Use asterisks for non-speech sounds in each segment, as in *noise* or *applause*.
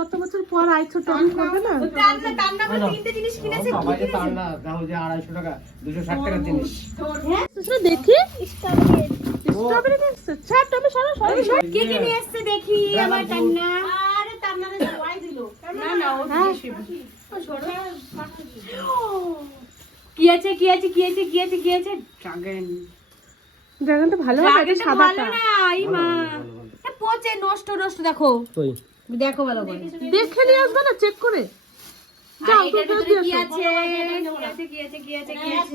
কত বছর পর আইছো টমি করবে না? করে তিনটে জিনিস কিনেছে? বাবা যে তার না দেখো যে আড়াইশো টাকা দুশো ষাট টাকার জিনিস। সুস্মিতা দেখি। স্ট্রবেরি ছাড় সরো সরো সরো। কে কে নিয়ে এসছে দেখি আমার টান্না আরে ওয়াই দিল। না না ও হ্যাঁ। কি আছে কি আছে কি আছে কি আছে কি আছে? ড্রাগন। ড্রাগনটা ভালো হবে এটা ড্রাগনটা ভালো না এই মা। পচে নষ্ট নষ্ট দেখো। কই? দেখো ভালো করে। দেখে নিয়ে আসবে না? চেক করে। যাও তো কি দিয়ে আছে? কি আছে কি আছে কি আছে কি আছে?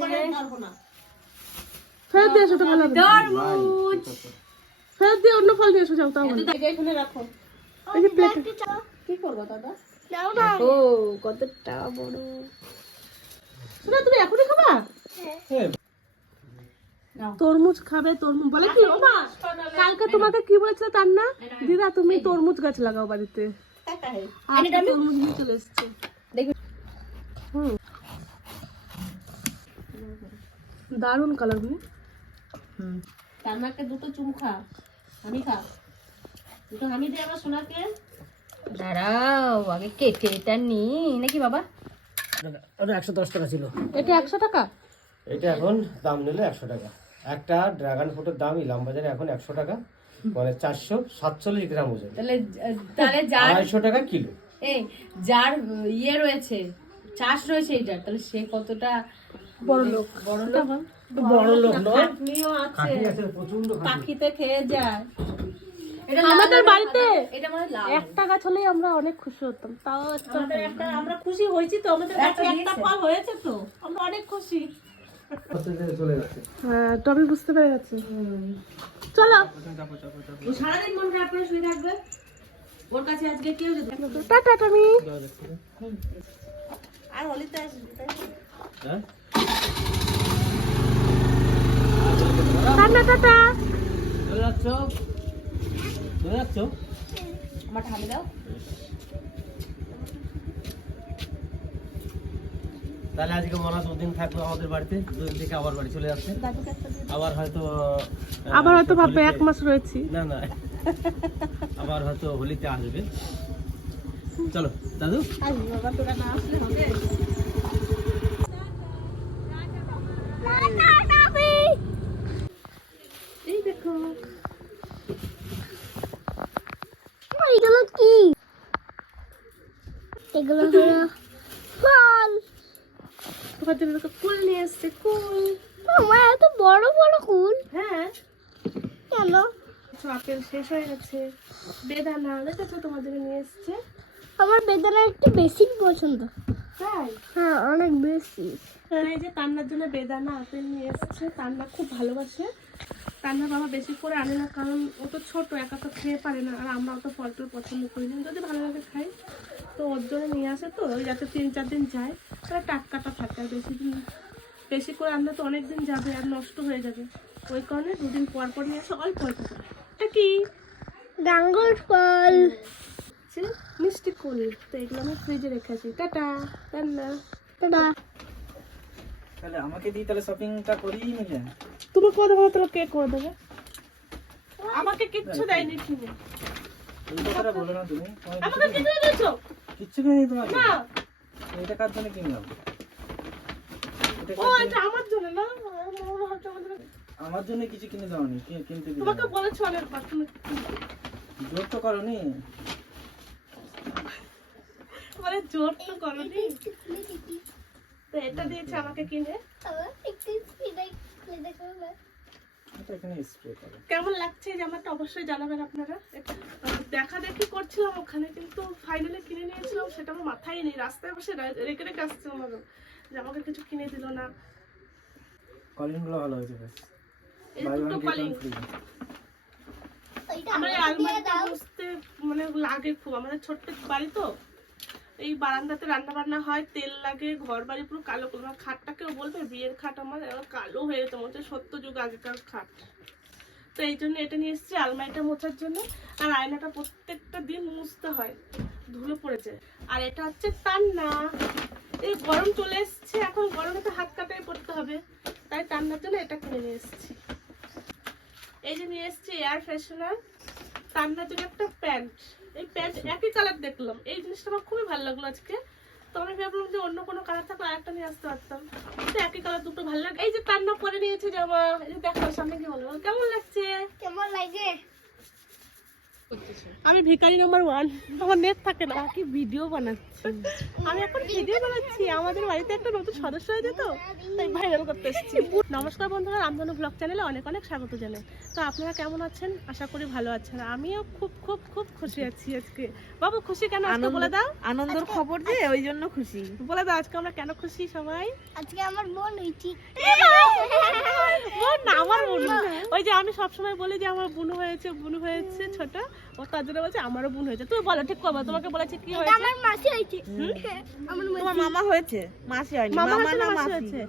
ফেরত দিয়ে এসো তো ভালো হবে তরমুজ ফেরত দিয়ে অন্য ফল নিয়ে এসো যাও তাহলে। এখানে রাখো। এই যে প্লেট কি করব দাদা? না। ও কতটা বড়। শোনা তুমি এখনই খাবা? তরমুজ খাবে তরমুজ বলে কি? ও মা কালকে তোমাকে কি বলেছিল তার না দিদা তুমি তরমুজ গাছ লাগাও বাড়িতে। আজকে তরমুজ নিয়ে চলে এসছে। হুম। দারুণ কালারগুলো তার মাকে দুটো চুমু খা। আমি খা। দুটো আমি দে আমার সোনাকে। দাঁড়াও আগে কেটে এটা নি। নাকি বাবা? ওটা একশো দশ টাকা ছিল। এটা একশো টাকা? এটা এখন দাম নিলে একশো টাকা। একটা ড্রাগন ফ্রুটের দাম ইলাম বাজারে এখন একশো টাকা মানে চারশো সাতচল্লিশ গ্রাম ওজন। তাহলে তাহলে যার আড়াইশো টাকা কিলো। এই যার ইয়ে রয়েছে চাষ রয়েছে এটার তাহলে সে কতটা বড় লোক। বড় লোক? বড় লোক খাটনিও আছে। পাখিতে খেয়ে যায়। এটা আমাদের বাড়িতে এটা মানে একটা গাছ হলেই আমরা অনেক খুশি হতাম তাও একটা আমরা খুশি হয়েছি তো আমাদের একটা ফল হয়েছে তো আমরা অনেক খুশি। টমি বুঝতে পেরে গেছে। চলো। সারাদিন মন খারাপ করে শুয়ে থাকবে। ওর কাছে আজকে কেউ যেতে টাটা টমি। আর হলিতে আসবে হ্যাঁ? Tata tata. চলে যাচ্ছ? চলে যাচ্ছ? আমার ঠামে দাও। তাহলে আজকে মনে হয় দুদিন থাকবে আমাদের বাড়িতে দুদিন থেকে আবার বাড়ি চলে যাচ্ছে। আবার হয়তো আবার হয়তো ভাববে এক মাস রয়েছি। না না। আবার হয়তো হোলিতে আসবে। চলো দাদু। বাবা তোরা না আসলে হবে এই দেখো এগুলো কি? এগুলো হলো তোমার জন্য দেখো কুল নিয়ে এসছে কুল। আমার এত বড় বড় কুল। হ্যাঁ। কেন কিছু আপেল শেষ হয়ে গেছে। বেদানা দেখেছ তোমার জন্য নিয়ে এসছে? আমার বেদানা একটু বেশি পছন্দ। তাই? হ্যাঁ অনেক বেশি। আর এই যে কান্নার জন্য বেদানা আপেল নিয়ে এসছে। কান্না খুব ভালোবাসে। কান্নার বাবা বেশি করে আনে না কারণ ও তো ছোট একা তো খেয়ে পারে না। আর আমরা অত ফল টল পছন্দ করি না। যদি ভালো লাগে খাই। তো ওর জন্য নিয়ে আসে তো ওই যাতে তিন চার দিন যায় তাহলে টাটকাটা থাকে আর বেশি দিন বেশি করে আনলে তো অনেক দিন যাবে আর নষ্ট হয়ে যাবে। ওই কারণে দুদিন পর পর নিয়ে আসে অল্প অল্প এটা কি? ডাঙ্গর ফল। মিষ্টি কুল। তো এগুলো আমি ফ্রিজে রেখেছি টাটা রান্না। টাটা। তাহলে আমাকে দিয়ে তাহলে শপিংটা করিয়ে নিলে? তুমি করে দেবো তোরা কে করে দেবে? আমাকে কিচ্ছু দেয়নি কিনে এই কথাটা বলো না তুমি আমাকে কিনে দিয়েছ? কিচ্ছু কিনে দিই তোমাকে না। এটা কার জন্য কিনলাম? ও এটা আমার জন্য না। আমার জন্য কিছু কিনে দাওনি কি- কিনতে দিলে তোমাকে বলেছ অনেকবার তুমি জোর তো করনি? মানে জোর তো করনি। তো এটা দিয়েছে আমাকে কিনে। এটা এখানে স্প্রে করো। কেমন লাগছে এই জামাটা অবশ্যই জানাবেন আপনারা। দেখা দেখি করছিলাম ওখানে কিন্তু ফাইনালি কিনে নিয়েছিলাম সেটা আমার মাথায় নেই। রাস্তায় বসে রেখে রেখে আসছিলাম আমি যে আমাকে কিছু কিনে দিল না। কলিংগুলো ভালো হয়েছে বেশ। এই দুটো কলিং আমার এই আলমারিটা বুঝতে মানে লাগে খুব। আমাদের ছোট্ট বাড়ি তো। এই বারান্দাতে রান্না বান্না হয়, তেল লাগে ঘর বাড়ি পুরো কালো করে খাটটাকেও বলবে, বিয়ের খাট আমার কালো হয়ে যেত মনে হচ্ছে সত্য যুগ আগেকার খাট। তো এই জন্য এটা নিয়ে এসেছি, আলমারিটা মোছার জন্য। আর আয়নাটা প্রত্যেকটা দিন মুছতে হয়, ধুলো পড়ে যায়। আর এটা হচ্ছে টান্না এই গরম চলে এসছে, এখন গরমে তো হাত কাটাই পড়তে হবে। তাই টান্নার জন্য এটা কিনে নিয়ে এসেছি। এই যে নিয়ে এসেছি এয়ার ফ্রেশনার টান্নার জন্য একটা প্যান্ট। এই প্যান্ট একই কালার দেখলাম। এই জিনিসটা আমার খুবই ভালো লাগল আজকে। তো আমি ভাবলাম যে অন্য কোনো কালার থাকলে আরেকটা নিয়ে আসতে পারতাম। কিন্তু একই কালার দুটো ভালো লাগে। এই যে কান্না পরে নিয়েছে জামা। এই যে দেখো, সামনে কি বলব? কেমন লাগছে? কেমন লাগে আমি ভিখারি নাম্বার ওয়ান। আমার নেট থাকে না। কি ভিডিও বানাচ্ছি। আমি এখন ভিডিও বানাচ্ছি। আমাদের বাড়িতে একটা নতুন সদস্য হয়েছে তো তাই ভাইরাল করতে এসেছি। নমস্কার বন্ধুরা রামধনু ব্লগ চ্যানেলে অনেক অনেক স্বাগত জানাই। তো আপনারা কেমন আছেন? আশা করি ভালো আছেন। আমিও খুব খুব খুব খুশি আছি আজকে। বাবু খুশি কেন? আজকে বলে দাও। আনন্দের খবর যে ওই জন্য খুশি। বলে দাও আজকে আমরা কেন খুশি সবাই? আজকে আমার বোন হয়েছি। বোন না আমার বোন ওই যে আমি সবসময় বলি যে আমার বোন হয়েছে বোন হয়েছে ছোট। ও তার জন্য বলছে আমারও বোন হয়েছে। তুমি বলো ঠিক করব তোমাকে বলেছে কি হয়েছে? আমার মাসি হয়েছে। আমার তোমার মামা হয়েছে? মাসি হয়নি। মামা না মাসি হয়েছে?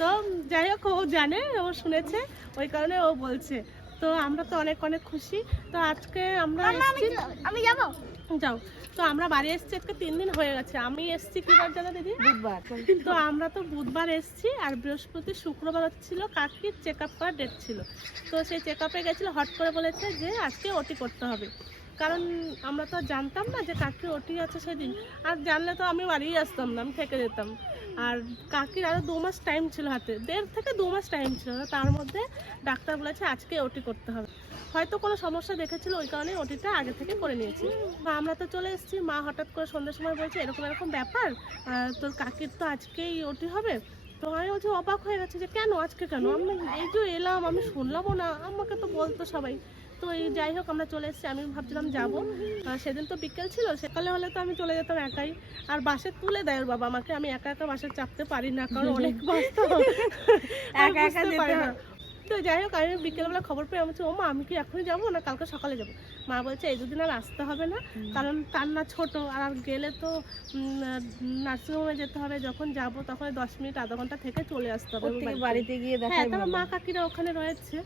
তো যাই হোক ও জানে ও শুনেছে ওই কারণে ও বলছে। তো আমরা তো অনেক অনেক খুশি। তো আজকে আমরা আমি যাব। যাও। তো আমরা বাড়ি এসেছি আজকে তিন দিন হয়ে গেছে। আমি এসেছি কি বার জানো দিদি? বুধবার। তো আমরা তো বুধবার এসেছি আর বৃহস্পতি শুক্রবার ছিল কাকির চেক আপ করার ডেট ছিল। তো সেই চেক আপে গেছিল হট করে বলেছে যে আজকে ওটি করতে হবে। কারণ আমরা তো আর জানতাম না যে কাকির ওটি আছে সেদিন। আর জানলে তো আমি বাড়িই আসতাম না আমি থেকে যেতাম। আর কাকির আরও দু মাস টাইম ছিল হাতে। দেড় থেকে দু মাস টাইম ছিল, তার মধ্যে ডাক্তার বলেছে আজকে ওটি করতে হবে। হয়তো কোনো সমস্যা দেখেছিল, ওই কারণে ওটিটা আগে থেকে করে নিয়েছি। বা আমরা তো চলে এসেছি, মা হঠাৎ করে সন্ধ্যের সময় বলছে, এরকম এরকম ব্যাপার তোর কাকির তো আজকেই ওটি হবে? তো আমি বলছি, অবাক হয়ে গেছে যে কেন, আজকে কেন? আমি এই যে এলাম, আমি শুনলামও না, আমাকে তো বলতো সবাই। তো এই যাই হোক আমরা চলে এসেছি। আমি ভাবছিলাম যাব। সেদিন তো বিকেল ছিল সকালে হলে তো আমি চলে যেতাম একাই। আর বাসে তুলে দেয় ওর বাবা আমাকে। আমি একা একা বাসে চাপতে পারি না কারণ *laughs* অনেক বাস তো একা একা যেতে না। তো যাই হোক আমি বিকেলবেলা খবর পেয়ে আমি ও মা আমি কি এখনই যাব না কালকে সকালে যাব মা বলছে এই দুদিন আর আসতে হবে না কারণ তার না ছোট আর গেলে তো নার্সিংহোমে যেতে হবে যখন যাব তখন দশ মিনিট আধা ঘণ্টা থেকে চলে আসতে হবে বাড়িতে। গিয়ে হ্যাঁ তারপর মা কাকিরা ওখানে রয়েছে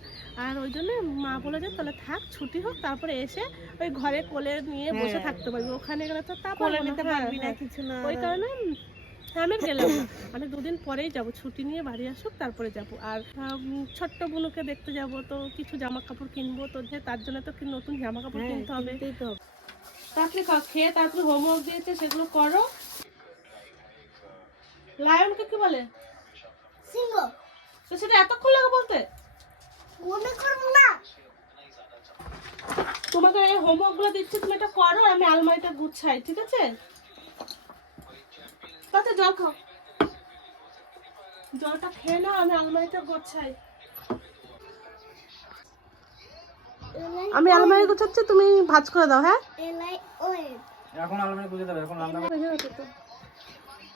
আর ওই জন্য মা বলে যে তাহলে থাক ছুটি হোক তারপরে এসে ওই ঘরে কোলে নিয়ে বসে হ্যাঁ। থাকতে পারবি ওখানে গেলে তো তা। হ্যাঁ, পারবি না হ্যাঁ। কিছু না ওই কারণে আমি গেলাম। না আমি দুদিন পরেই যাব। ছুটি নিয়ে বাড়ি আসুক তারপরে যাব। আর ছোট্ট বোনকে দেখতে যাব। তো কিছু জামা কাপড় কিনবো। তো যে তার জন্য তো কি নতুন জামা কাপড় হ্যাঁ, কিনতে হবে? কিনতেই তো হবে। তাড়াতাড়ি খাও খেয়ে তাড়াতাড়ি হোমওয়ার্ক দিয়েছে সেগুলো করো। লায়নকে কি বলে? সিংহ। তো সেটা এতক্ষণ লাগে বলতে? মনে করব না। তোমাকে এই হোমওয়ার্কগুলো দিচ্ছি তুমি এটা করো আমি আলমারিটা গুছাই ঠিক আছে? জল খাও। জলটা খেয়ে নাও আমি আলমারিটা গোছাই। আমি আলমারি গোছাচ্ছি তুমি ভাজ করে দাও হ্যাঁ? এখন আলমারি বুঝে দেবে এখন রান্না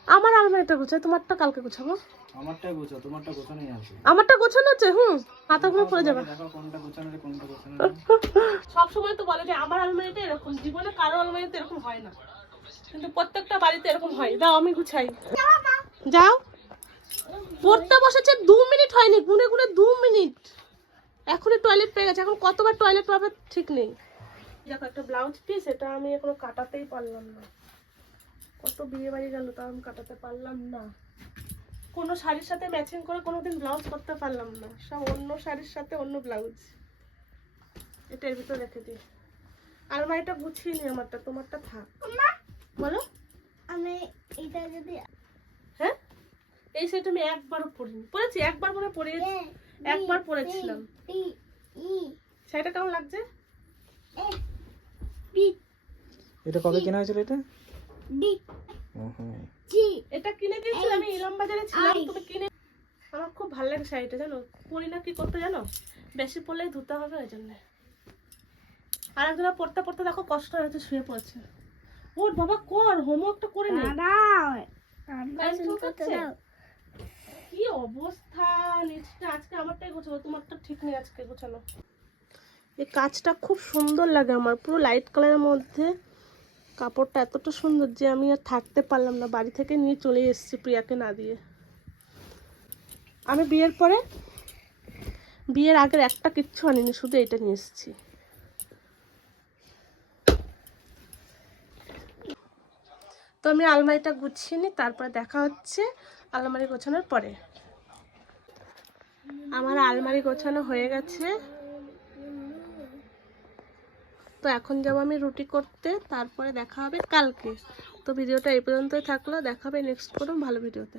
আমার আলমারিটা গোছাই তোমারটা কালকে গোছাবো। আমারটাই তোমারটা গোছানোই আছে। আমারটা গোছানো আছে হুম? মাথা পড়ে যাবে। দেখো কোনটা গোছানো কোনটা গোছানো *laughs* সব সময় তো বলে যে আমার আলমারিটা এরকম জীবনে কারও আলমারিতে এরকম হয় না। কিন্তু প্রত্যেকটা বাড়িতে এরকম হয়। দাও আমি গুছাই। যাও। পড়তে বসেছে দু মিনিট হয়নি গুনে গুনে দু মিনিট। এখনই টয়লেট পেয়ে গেছে এখন কতবার টয়লেট পাবে ঠিক নেই। দেখো একটা ব্লাউজ পিস এটা আমি এখনও কাটাতেই পারলাম না। কত বিয়ে বাড়ি গেল তাও আমি কাটাতে পারলাম না। কোনো শাড়ির সাথে ম্যাচিং করে কোনোদিন ব্লাউজ করতে পারলাম না। সব অন্য শাড়ির সাথে অন্য ব্লাউজ এটা এর ভিতরে রেখে দিই। আলমারিটা গুছিয়ে নি আমারটা তোমারটা থাক। বলো। আমি এটা যদি হ্যাঁ? এই সেট আমি একবারও পরিনি পরেছি একবার মনে পরে একবার বি, পরেছিলাম শাড়িটা কেমন লাগছে? এটা কবে কেনা হয়েছিল এটা? এটা কিনে দিয়েছিল আমি ইলাম বাজারে ছিলাম তুমি কিনে আমার খুব ভালো লাগে শাড়িটা জানো? পরি না কি করতে জানো? বেশি পরলেই ধুতে হবে ওই জন্য। আর একজনা পড়তে পড়তে দেখো কষ্ট হয়েছে শুয়ে পড়ছে। ওর বাবা কর হোমওয়ার্কটা করে নে। কি অবস্থা? নিচটা আজকে আমারটাই গোছাবো তোমারটা ঠিক নেই আজকে গোছানো। এই কাজটা খুব সুন্দর লাগে আমার পুরো লাইট কালারের মধ্যে কাপড়টা এতটা সুন্দর যে আমি আর থাকতে পারলাম না বাড়ি থেকে নিয়ে চলে এসেছি প্রিয়াকে না দিয়ে। আমি বিয়ের পরে বিয়ের আগের একটা কিচ্ছু আনিনি শুধু এটা নিয়ে এসেছি। তো আমি আলমারিটা গুছিয়ে নিই, তারপরে দেখা হচ্ছে আলমারি গোছানোর পরে। আমার আলমারি গোছানো হয়ে গেছে। তো এখন যাব আমি রুটি করতে, তারপরে দেখা হবে কালকে। তো ভিডিওটা এই পর্যন্তই থাকল, দেখা হবে নেক্সট কোনো ভালো ভিডিওতে।